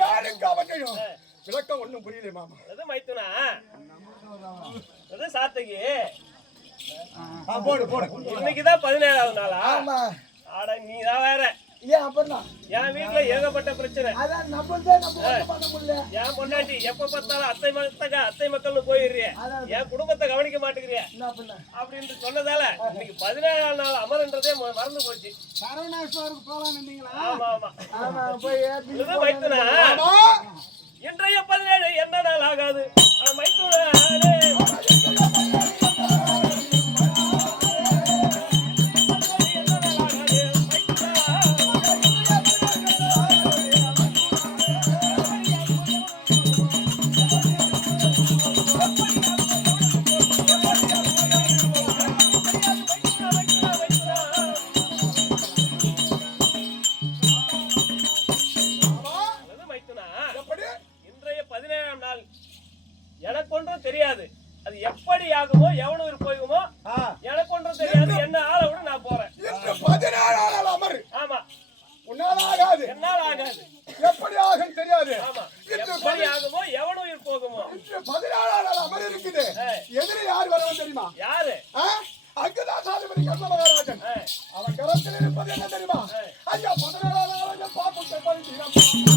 யாருக்கு அவனையும் விளக்கம் ஒண்ணும் புரியல மாமா. அது மைத்துனா? அது சாத்தகி போடு போடு. இன்னைக்குதான் பதினேழாவது நாளா? ஆமா. ஆட நீ தான் என் வீட்டுல ஏகப்பட்ட பிரச்சனை. அதான் நம்மள்தே நம்ம ஒண்ணும் பண்ண முடியல. என் பொண்டாட்டி எப்ப பார்த்தாலும் அத்தை மக்கள் அத்தை மக்கள்னு போயிடுறிய. என் குடும்பத்தை கவனிக்க மாட்டேங்கிறிய என்ன பண்ண அப்படின்னு சொன்னதால இன்னைக்கு பதினேழாம் நாள் அமர்ன்றதே மறந்து போச்சு. சரவணேஸ்வருக்கு போலாம் இருந்தீங்களா? ஆமா ஆமா. ஆமா போய் இது எனக்கு ஒன்றும் தெரியாது. அது எப்படி ஆகுமோ எவனூர் போகுமோ ஆ, எனக்கு ஒன்றும் தெரியாது என்ன ஆளை விட நான் போறேன். நாள் அமர். ஆமா. உன்னால் ஆகாது. என்னால் ஆகாது. எப்படி ஆகும் தெரியாது. ஆமா இன்று எப்படி ஆகுமோ எவனூர் போகுமோ இன்று பதினாலாம் நாள் அமர் இருக்குது. எதிரி யார் வரவன் தெரியுமா? யாரு? அங்குதான் சாதிபதி கர்ம மகாராஜன் ஆ, அவன் கரத்தில் இருப்பது என்ன தெரியுமா. ஐயா பதினேழாம் நாள் பாப்பு